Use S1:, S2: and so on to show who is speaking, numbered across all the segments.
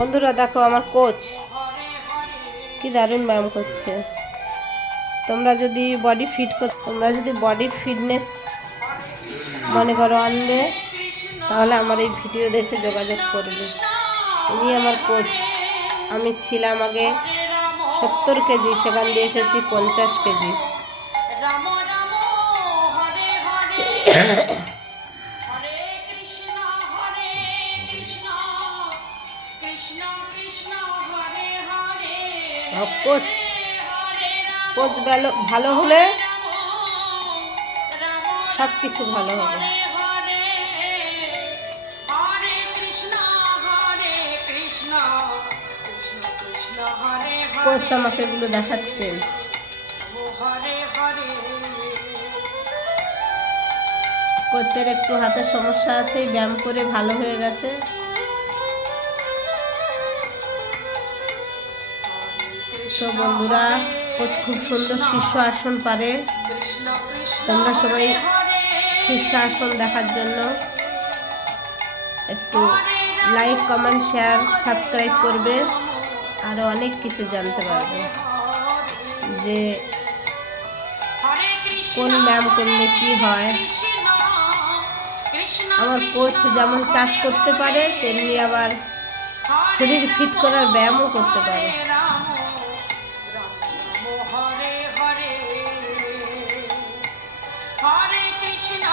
S1: বন্ধুরা দেখো আমার কোচ কি দারুণ ব্যায়াম করছে। তোমরা যদি বডি ফিট কর তোমরা যদি বডি ফিটনেস মনে করো আনবে তাহলে আমার এই ভিডিও দেখে যোগাযোগ করবে। ইনি আমার কোচ আমি ছিলাম আগে সত্তর কেজি সেখান দিয়ে এসেছি পঞ্চাশ কেজি। কোচ। কোচ ভালো ভালো হলে সব কিছু ভালো হবে। কোচ আমাকে এগুলো
S2: হরে
S1: কোচের একটু হাতে সমস্যা আছে, ব্যায়াম করে ভালো হয়ে গেছে। তো বন্ধুরা খুব সুন্দর শীর্ষ আসন পারে। তোমরা সবাই শীর্ষ আসন দেখার জন্য একটু লাইক কমেন্ট শেয়ার সাবস্ক্রাইব করবে। আরও অনেক কিছু জানতে পারবে। যে কোন ব্যায়াম করলে কি হয়। আমার কোচ যেমন চাষ করতে পারে, তেমনি আবার শরীর ফিট করার ব্যায়ামও করতে পারে।
S2: হরে কৃষ্ণ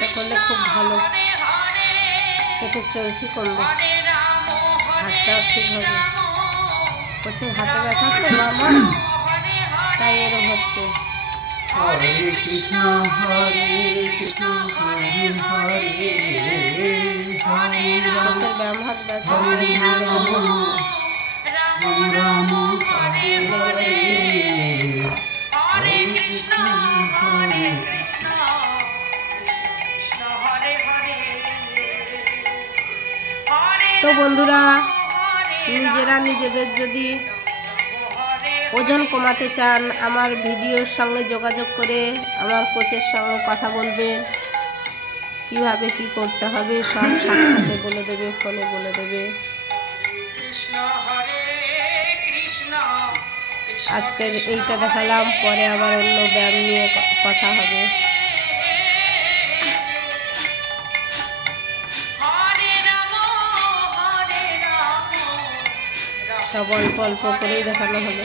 S1: এটা করলে খুব ভালো। পেটের চর্বি কমবে
S2: হরে
S1: হাতটাও ঠিক হবে কোচের হাতে ব্যথা তো মামা তাই এরকম হচ্ছে
S3: হরে কৃষ্ণ হরে কৃষ্ণ হরে হরে হরে রাম হরে রাম
S1: তো বন্ধুরা, নিজেরা নিজেদের যদি ওজন কমাতে চান, আমার ভিডিওর সঙ্গে যোগাযোগ করে আমার কোচের সঙ্গে কথা বলবেন কীভাবে কি করতে হবে, সব সাক্ষাতে বলে দেবে, ফোনে বলে দেবে। আজকের এইটা দেখালাম, পরে আবার অন্য ব্যায়াম নিয়ে কথা হবে। সব অল্প অল্প করেই দেখানো হবে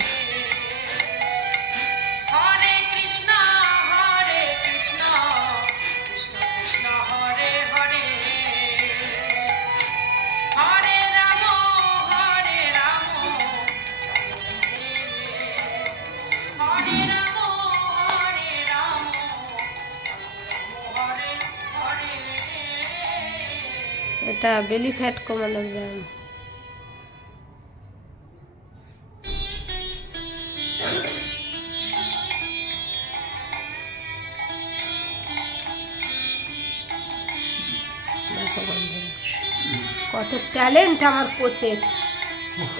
S1: এটা বেলি ফ্যাট কমানোর ব্যায়াম কত ট্যালেন্ট আমার কোচের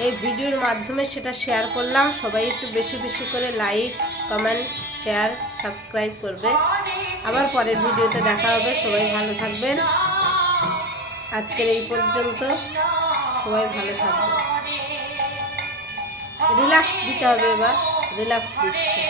S1: এই ভিডিওর মাধ্যমে সেটা শেয়ার করলাম। সবাই একটু বেশি বেশি করে লাইক কমেন্ট শেয়ার সাবস্ক্রাইব করবে। আবার পরের ভিডিওতে দেখা হবে। সবাই ভালো থাকবেন। আজকের এই পর্যন্ত সবাই ভালো থাকবে রিল্যাক্স দিতে হবে এবার। রিল্যাক্স দিচ্ছে।